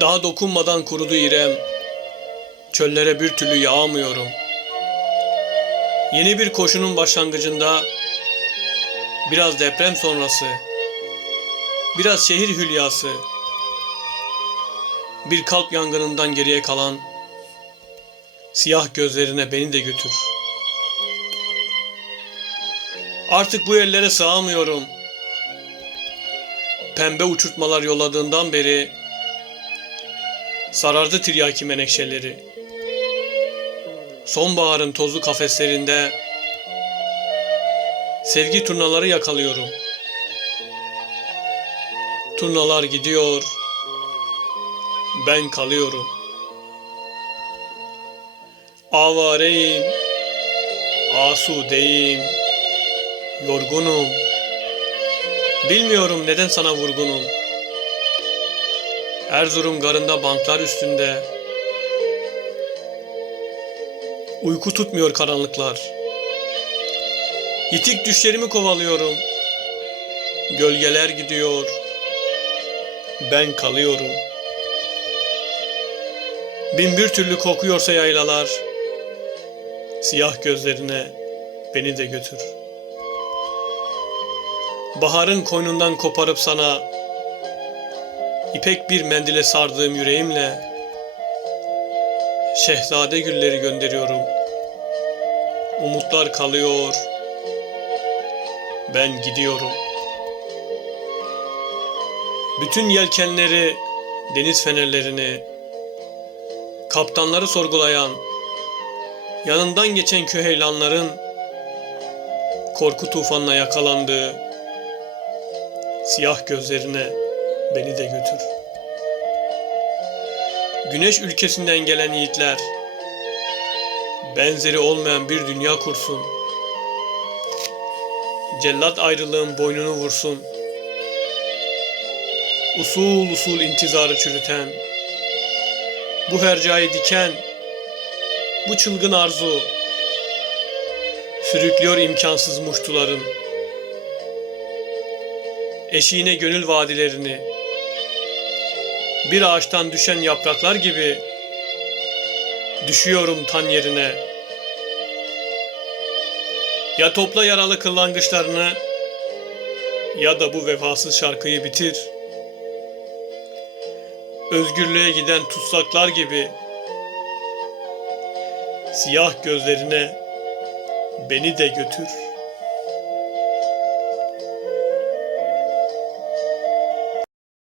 Daha dokunmadan kurudu İrem. Çöllere bir türlü yağamıyorum. Yeni bir koşunun başlangıcında biraz deprem sonrası, biraz şehir hülyası, bir kalp yangınından geriye kalan siyah gözlerine beni de götür. Artık bu yerlere sığamıyorum. Pembe uçurtmalar yolladığından beri sarardı tiryaki menekşeleri. Sonbaharın tozlu kafeslerinde sevgi turnaları yakalıyorum. Turnalar gidiyor, ben kalıyorum. Avareyim, asudeyim, yorgunum. Bilmiyorum neden sana vurgunum. Erzurum garında banklar üstünde. Uyku tutmuyor karanlıklar. Yitik düşlerimi kovalıyorum. Gölgeler gidiyor. Ben kalıyorum. Bin bir türlü kokuyorsa yaylalar. Siyah gözlerine beni de götür. Baharın koynundan koparıp sana İpek bir mendile sardığım yüreğimle şehzade gülleri gönderiyorum. Umutlar kalıyor. Ben gidiyorum. Bütün yelkenleri, deniz fenerlerini, kaptanları sorgulayan, yanından geçen küheylanların korku tufanına yakalandığı siyah gözlerine beni de götür. Güneş ülkesinden gelen yiğitler, benzeri olmayan bir dünya kursun. Cellat ayrılığın boynunu vursun. Usul usul intizarı çürüten, bu hercayı diken, bu çılgın arzu, sürüklüyor imkansız muştuların eşiğine gönül vadilerini, bir ağaçtan düşen yapraklar gibi düşüyorum tan yerine. Ya topla yaralı kırlangıçlarını ya da bu vefasız şarkıyı bitir. Özgürlüğe giden tutsaklar gibi siyah gözlerine beni de götür.''